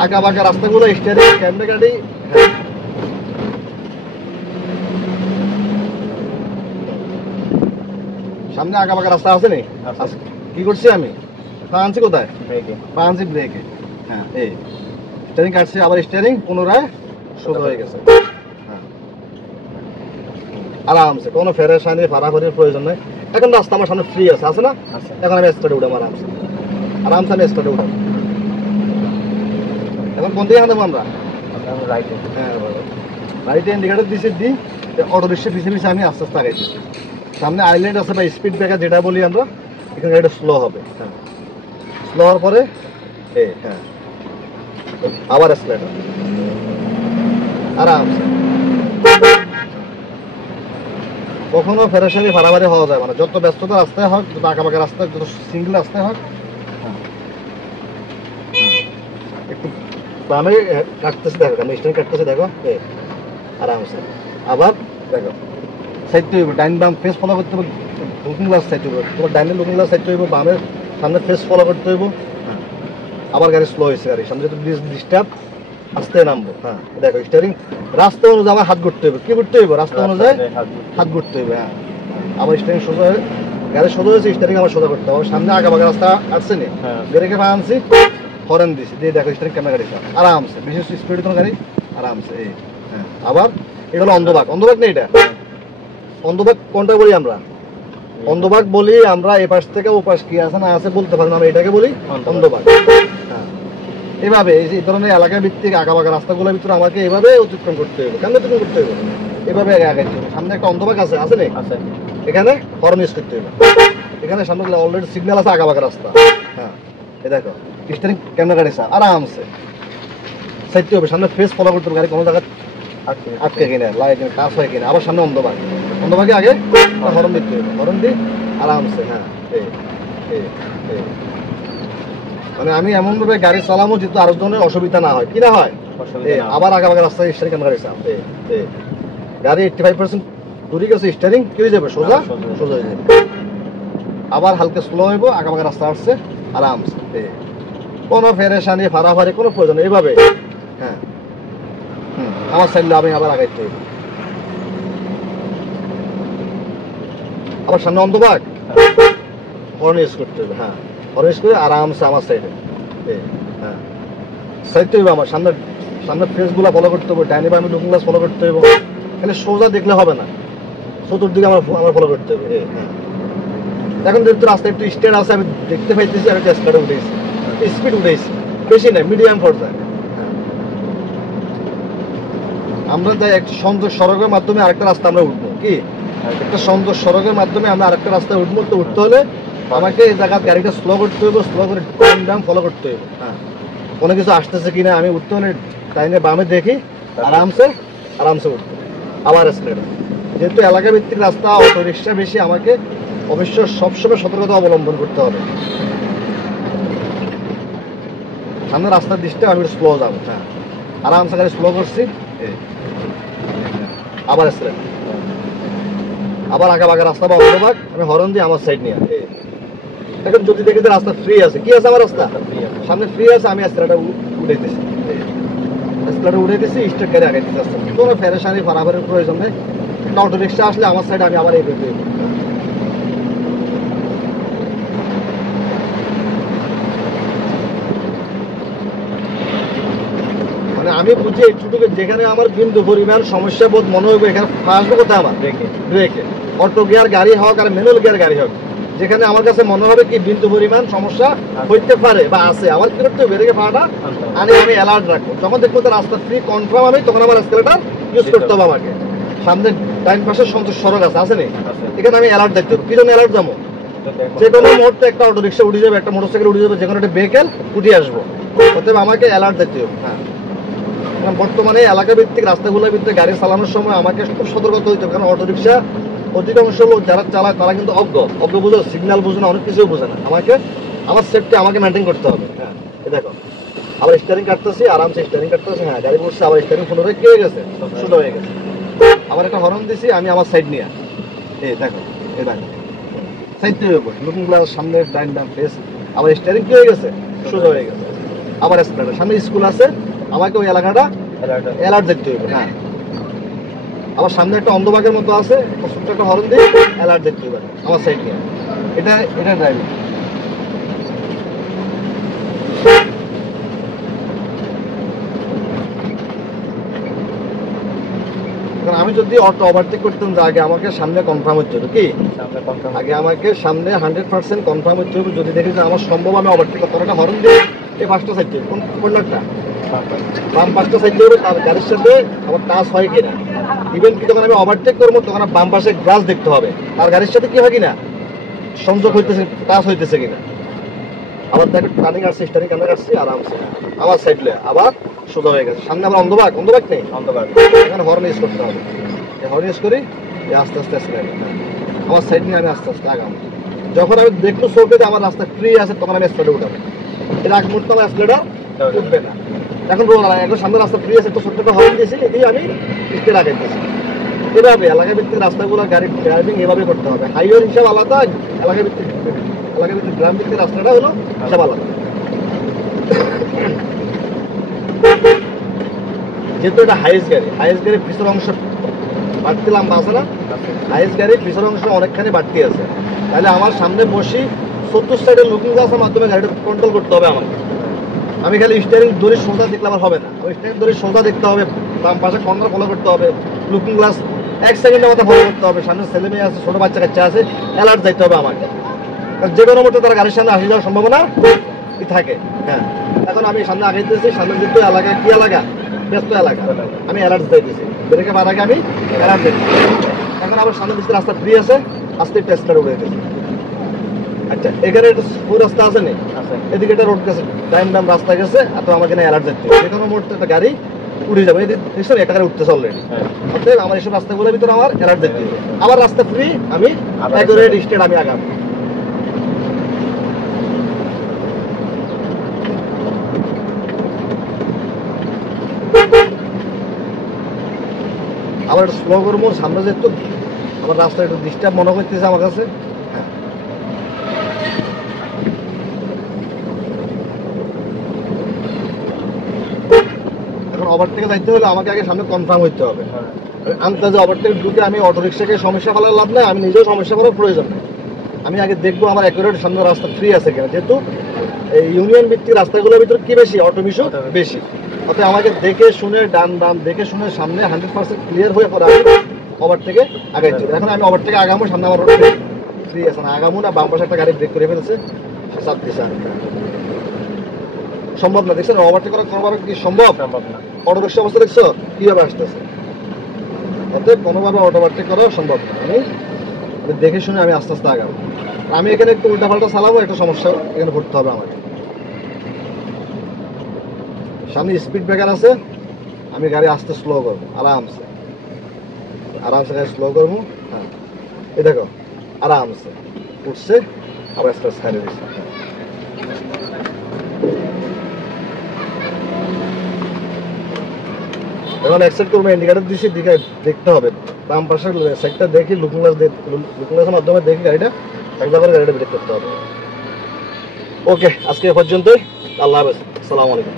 আঁকা বাঁকা রাস্তাগুলো স্টিয়ারিং ক্যামেরা গাড়ি সামনে আঁকা বাঁকা রাস্তা আছে নি কি করছি আমি পা আনছি কোথায় পা আনছি ব্রেকে হ্যাঁ এই স্টিয়ারিং কাটছি আবার স্টিয়ারিং পুনরায় সোজা হয়ে গেছে হ্যাঁ আরামসে কোনো ফেরেশানি ফাড়াফাড়ির প্রয়োজন নেই এখন রাস্তা আমার সামনে ফ্রি আছে না এখন আমি স্টার্টে উঠাম আরামসে আমি স্টার্টে উঠাম এখন কোন দিকে আনবো আমরা রাইটে হ্যাঁ রাইটে ইন্ডিকেটর দিছি দিই অটো রিক্সা পিছিয়ে পিছিয়ে আমি আস্তে আস্তে আগাইছি সামনে আইল্যান্ড আছে বা স্পিড ব্রেকার যেটা বলি আমরা এখানে এটা স্লো হবে হ্যাঁ স্লো হওয়ার পরে হ্যাঁ আবার এক্সেলারেটর আরামসে কখনো ফেরেশানি ফাড়াফাড়ি হওয়া যায় মানে যত ব্যস্ততা রাস্তায় হোক যত আঁকাবাঁকা রাস্তায় যত সিঙ্গেল রাস্তায় হোক একটু বামে কাটতেছে দেখো আমি স্ট্যান্ড কাটতেছে দেখো আরামসে আবার দেখো সাইড হইব ডাইন বাম ফেস ফলো করতে হবে লুকিং গ্লাস সাইড হইব তোমার ডাইনে লুকিং গ্লাস সাইড হইব বামের সামনে ফেস ফলো করতে হইব আবার গাড়ি স্লো হয়েছে গাড়ি সামনে যদি ডিস্টার্ব আস্তে নামবো হ্যাঁ দেখো স্টিয়ারিং রাস্তা অনুযায়ী আমার হাত ঘুরতে হইব কি ঘুরতে হইব রাস্তা অনুযায়ী হাত ঘুরতে হইবে হ্যাঁ আবার স্টিয়ারিং সোজা গাড়ি সোজা হয়েছে স্টিয়ারিং আবার সোজা করতে হবে সামনে আঁকা বাঁকা রাস্তা আসছে নি গাড়িকে পা আনছি হরেন দিছি দিয়ে দেখো স্টিয়ারিং ক্যামেরা গাড়ি আরামসে বিশেষ স্পিডে তোমার গাড়ি আরামসে এই হ্যাঁ আবার এটা হলো অন্ধভাগ নেই এটা অন্ধভাগ কোনটা বলি আমরা অন্ধভাগ বলি আমরা এ পাশ থেকে ও পাশ কি আছে না আছে বলতে পারি না আমরা এটাকে বলি অন্ধভাগ হ্যাঁ এভাবে এই ধরনের এলাকা ভিত্তিক আঁকা বাঁকা রাস্তাগুলোর ভিতরে আমাকে এভাবে অতিক্রম করতে হবে কেন অতিক্রম করতে হবে এভাবে আগে সামনে একটা অন্ধভাগ আছে নি এখানে হর্ন ইউজ করতে হবে এখানে সামনে অলরেডি সিগন্যাল আছে আঁকা বাঁকা রাস্তা হ্যাঁ এই দেখো স্টিয়ারিং ক্যামেরা গাড়ি আরামসে সাইডতে হবে সামনে ফেস ফলো করতে হবে গাড়ি কোনো জায়গায় আটকে কিনে লাইট কাজ হয় কিনা আবার সামনে অন্ধভাগে আগে হরন দিতে হবে হরন দিয়ে আরামসে হ্যাঁ মানে আমি এমন ভাবে গাড়ি চালাবো যেহেতু আরেকজনের অসুবিধা না হয় কি না হয় আবার আগে আগে রাস্তায় স্টিয়ারিং ক্যামেরা গাড়ি 85% দূরে গেছে স্টিয়ারিং কি হয়ে যাবে সোজা হয়ে যাবে আবার হালকা স্লো হইব আগে আগে রাস্তা আসছে আরামসে কোনো ফেরেশানি ফাড়াফাড়ি কোনো প্রয়োজন নেই এইভাবে হ্যাঁ আমার সাইডে আমি আবার আগাইতে হইব আবার সামনে অন্ধভাগ হর্ন ইউজ করতে হবে হ্যাঁ হর্ন ইউজ করে আরামসে আমার সাইডে হ্যাঁ সাইডতে হইব আমার সামনে ফেসগুলো ফলো করতে হবে ডাইনে বামে লুকিং গ্লাস ফলো করতে হবে খালি সোজা দেখলে হবে না চতুর্দিকে আমার ফলো করতে হবে হ্যাঁ এখন যেহেতু রাস্তা একটু স্ট্যান্ড আছে আমি দেখতে পাইতেছি আমি স্টার্টে উঠেছি স্পিড উঠেছি বেশি নাই মিডিয়াম পর্যায়ে আমরা যাই একটা সুন্দর সড়কের মাধ্যমে আরেকটা রাস্তা আমরা উঠবো কি একটা সুন্দর সড়কের মাধ্যমে আমরা আরেকটা রাস্তায় উঠবো তো উঠতে হলে আমাকে এই জায়গায় গাড়িটা স্লো করতে হবে স্লো করে ডাউন ফলো করতে হবে হ্যাঁ কোনো কিছু আসতেছে কিনা আমি উঠতে হলে ডাইনে বামে দেখি আরামসে উঠবো আবার এক্সেলারেটর যেহেতু এলাকা ভিত্তিক রাস্তা অটো রিক্সা বেশি আমাকে অবশ্য সবসময় সতর্কতা অবলম্বন করতে হবে সামনে রাস্তার দৃষ্টি আমি একটু স্লো যাবো হ্যাঁ আরামসে গাড়ি স্লো করছি আবার এক্সেলারেটর আবার আঁকা বাঁকা রাস্তা বা অন্ধভাগ আমি হরন দিয়ে আমার সাইড নিয়ে এখন যদি দেখি রাস্তা ফ্রি আছে কি আছে আমার রাস্তা সামনে ফ্রি আছে আমি এক্সেলারেটর উঠাইতেছি স্টার্ট গাড়ি আগাইতেছি রাস্তা কোনো ফেরেশানি ফাড়াফাড়ির প্রয়োজন নেই একটা অটো রিক্সা আসলে আমার সাইড আমি আবার এই মানে আমি বুঝি এইটুকু যেখানে আমার বিন্দু পরিমাণ সমস্যা বোধ মনে হবে এখানে আসবো কোথায় আমার ব্রেকে অটো গিয়ার গাড়ি হোক আর ম্যানুয়াল গিয়ার গাড়ি হোক যেখানে আমার কাছে মনে হবে কি বিন্দু পরিমাণ সমস্যা হইতে পারে বা আছে আমার কি করতে হবে ব্রেকে পাটা আমি অ্যালার্ট রাখবো যখন দেখবো রাস্তা ফ্রি কনফার্ম আমি তখন আমার এক্সেলারেটর ইউজ করতে হবে আমাকে সামনে ডাইন পাশে সন্তোষ সড়ক আছে নি এখানে আমি অ্যালার্ট দেখতে হবে কি জন্য অ্যালার্ট যাবো যে কোনো মুহূর্তে একটা অটো রিক্সা উঠে যাবে একটা মোটরসাইকেল উঠে যাবে যে কোনো একটা ভেহিকেল উঠে আসবো অতএব আমাকে অ্যালার্ট দেখতে হবে হ্যাঁ বর্তমানে এলাকা ভিত্তিক রাস্তাগুলোর ভিত্তিক গাড়ি চালানোর সময় আমাকে খুব সতর্কতা হইতে হবে কারণ অটো রিক্সা অধিকাংশ লোক যারা চালায় তারা কিন্তু অজ্ঞ বুঝে সিগন্যাল বুঝে না অনেক কিছুই বোঝে না আমাকে আমার সেফটি আমাকে মেনটেন করতে হবে হ্যাঁ দেখো আবার স্টিয়ারিং কাটতেছি আরামসে স্টিয়ারিং কাটতেছি হ্যাঁ গাড়ি বসছে আবার স্টিয়ারিং পুনরায় কি হয়ে গেছে সোজা হয়ে গেছে আবার একটা হর্ন দিছি আমি আমার সাইড নিয়ে দেখো সাইড দিয়ে লুকিং গ্লাস সামনে ডাইন ফেস আবার স্টিয়ারিং কি হয়ে গেছে সোজা হয়ে গেছে আবার স্প্লেন্ডার, সামনে স্কুল আছে, আমাকে ওই এলাকাটা অ্যালার্ট দেখতে হবে। হ্যাঁ, আবার সামনে একটা অন্ধবাগের মতো আছে, ছোট্ট একটা হরন দিয়ে অ্যালার্ট দেখতে হবে আমার সাইড নিয়ে। এটা ড্রাইভিং। আমি যদি অটো ওভারটেক করতাম, যে আগে আমাকে সামনে কনফার্ম হচ্ছে কি, আগে আমাকে সামনে 100% কনফার্ম হচ্ছে হবে। যদি দেখি যে আমার সম্ভব আমি ওভারটেক করতে একটা হরন দিয়ে এই পাঁচটা সাইড দিয়ে কোন একটা বাম পাঁচটা সাইড দিয়ে তার গাড়ির সাথে আমার টাচ হয় কিনা। ইভেন কি যখন আমি ওভারটেক করবো তখন বাম পাশে গ্লাস দেখতে হবে তার গাড়ির সাথে কি হয় কিনা, সংযোগ হইতেছে, টাচ হইতেছে কিনা। আবার দেখো টার্নিং আসছে, স্টার্নিং কানে আসছে আরামসে, আবার সাইড লে আবার সোজা হয়ে গেছে। সামনে আবার অন্ধবাগ নেই, এখানে হর্ন ইউজ করতে হবে। হর্ন ইউজ করি আস্তে আস্তে আমার সাইড নিয়ে আমি আস্তে আস্তে আগাম। যখন আমি দেখলো চোখে যে আমার রাস্তা ফ্রি আছে তখন আমি স্পিডে উঠাবো। এর আগ মুহূর্তে আমার স্পিডার উঠবে না। এখন রোড এখন সামনে রাস্তা ফ্রি আছে, তো ছোট্ট একটা হর্ন দিয়েছি, এদিকে আমি স্পিড আগাইতেছি। এভাবে এলাকা ভিত্তিক রাস্তাগুলো গাড়ি ড্রাইভিং এভাবে করতে হবে। হাইওয়ের হিসাব আলাদা, এলাকা ভিত্তিক গ্রাম ভিত্তিক রাস্তাটা হলো হিসাব আলাদা। যেহেতু এটা হাইয়েস্ট গাড়ির পিছনের অংশ বাড়তি লম্বা আছে না, হাইয়েস্ট গাড়ির পিছনের অংশ অনেকখানি বাড়তি আছে। তাহলে আমার সামনে বসি 70 সাইডের লুকিং গ্লাসের মাধ্যমে গাড়িটা কন্ট্রোল করতে হবে আমাকে। আমি খালি স্টিয়ারিং দড়ি সোজা দেখলে আমার হবে না, ওই স্টিয়ারিং দড়ি সোজা দেখতে হবে, বাম পাশে কর্নার ফলো করতে হবে, লুকিং গ্লাস 1 সেকেন্ডের মধ্যে ফলো করতে হবে। সামনে ছেলে মেয়ে আছে, ছোটো বাচ্চা কাচ্চা আছে, অ্যালার্ট যাইতে হবে আমাকে। যে কোনো মুহূর্তে তার গাড়ির সামনে আসে যাওয়ার সম্ভাবনা থাকে। হ্যাঁ, এখন আমি সামনে আগাইতেছি, সামনে যেহেতু এলাকা কি এলাকা, ব্যস্ত এলাকা, আমি অ্যালার্ট দিতেছি, ব্রেকে মার আগে আমি অ্যালার্ট দিচ্ছি। এখন আবার সামনে দিচ্ছি রাস্তা ফ্রি আছে, আস্তে টেস্টার উঠে গেছে। আচ্ছা, এখানে একটা ফুল রাস্তা আছে নি, এদিকে একটা রোড গেছে, ডাইন রাস্তা গেছে, আর তো আমাকে অ্যালার্ট দিচ্ছে। যে কোনো মুহূর্তে একটা গাড়ি উঠে যাবে, এদিকে একটা গাড়ি উঠতেছে অলরেডি। অতএব আমার এইসব রাস্তাগুলোর ভিতরে আমার অ্যালার্ট দিচ্ছে। আবার রাস্তা ফ্রি, আমি অ্যাকুরেট স্টেট আমি আগাম। আবার একটু স্লো করবো, সামনে যেহেতু আমার রাস্তা একটু ডিস্টার্ব মনে করতেছে আমার কাছে। হ্যাঁ, এখন ওভারটেকে যাইতে হলে আমাকে আগে সামনে কনফার্ম হইতে হবে। আন্দাজে ওভারটেক ঢুকে আমি অটো রিক্সাকে সমস্যা ফেলার লাভ নাই, আমি নিজেও সমস্যা ফেলার প্রয়োজন নেই। আমি আগে দেখবো আমার অ্যাকুরেট সামনে রাস্তা ফ্রি আছে কিনা। যেহেতু এই ইউনিয়ন ভিত্তিক রাস্তাগুলোর ভিতরে কি বেশি, অটো মিশো বেশি, অর্থাৎ আমাকে দেখে শুনে ডান বাম দেখে শুনে সামনে 100% ক্লিয়ার হয়ে পড়ে আমি ওভারটেকে আগাইছি। এখন আমি ওভারটেকে আগামো, সামনে আমার রোড ফ্রি আছে না, আগামো না বাম পাশে একটা গাড়ি ব্রেক করে ফেলেছে, সে চাপ দিছে। সম্ভব না, দেখছেন ওভারটেক করা কোনোভাবে কি সম্ভব? না। অটো রিক্সা অবস্থা দেখছো কিভাবে আসতেছে, অতএব কোনোভাবে অটো ওভারটেক করা সম্ভব না। আমি দেখে শুনে আমি আস্তে আস্তে আগাবো। আমি এখানে একটু উল্টাপাল্টা চালাবো, একটা সমস্যা এখানে পড়তে হবে আমাকে। সামনে স্পিড ব্রেকার আছে, আমি গাড়ি আস্তে স্লো করবো, আরামসে গাড়ি স্লো করবো। হ্যাঁ, এই দেখো আরামসে উঠছে, আবার আস্তে আস্তে ছাড়িয়ে দিচ্ছে। এখন অ্যাকসেপ্ট করবো, ইন্ডিকেটার দিচ্ছি, দিকে দেখতে হবে বাম পাশের সাইডটা দেখি, লুকিং গ্লাসের মাধ্যমে দেখি গাড়িটা একবার গাড়িটা ব্রেক করতে হবে। ওকে, আজকে এ পর্যন্তই। আল্লাহ হাফেজ, আসসালামু আলাইকুম।